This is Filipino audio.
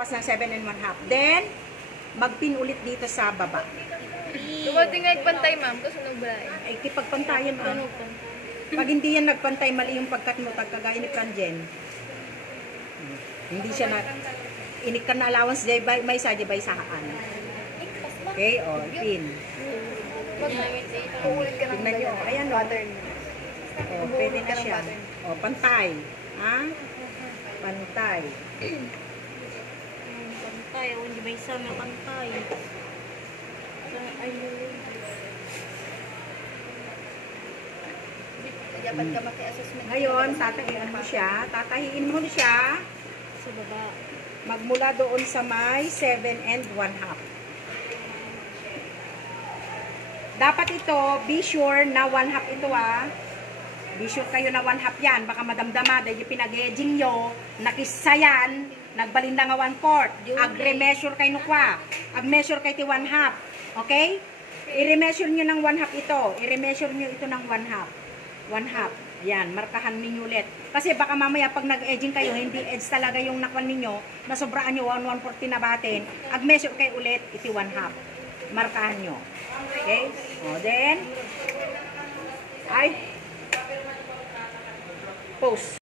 pas ng 7 and 1/2. Then, magpin ulit dito sa baba. Dumating nga pantay, ma'am. Kasunog ba? Ay, kipagpantayan mo. Pag hindi yan nagpantay, mali yung pagkat mo, kagaya ni Franjen. Hindi siya na, inikan na allowance, may sa bay saan. Okay, o, pin. Tingnan nyo, ayan o. O, pwede na siya. O, pantay. Ha? Pantay. Pantay, o hindi ba isa may pantay? Dapat ka maki-assessment. Ngayon, tatahiin mo siya Sa baba. magmula doon sa may 7 and 1/2. Dapat ito, be sure na 1/2 ito Be sure kayo na 1/2 yan. Baka madamdama dahil yung pinag-edging nyo, nakisayan, nagbalinda nga 1/4. Ag-remeasure kayo nukwa. Ag-measure kayo ti 1/2. Okay? I-remeasure nyo ng 1/2 ito. I-remeasure nyo ito ng 1/2. 1/2. Yan, markahan ninyo ulit. Kasi baka mamaya pag nag-edging kayo, hindi edge talaga yung nakwan ninyo, nasobraan nyo 1/140 na batin, ag-measure kayo ulit, iti 1/2. Markahan nyo. Okay? O, then, post.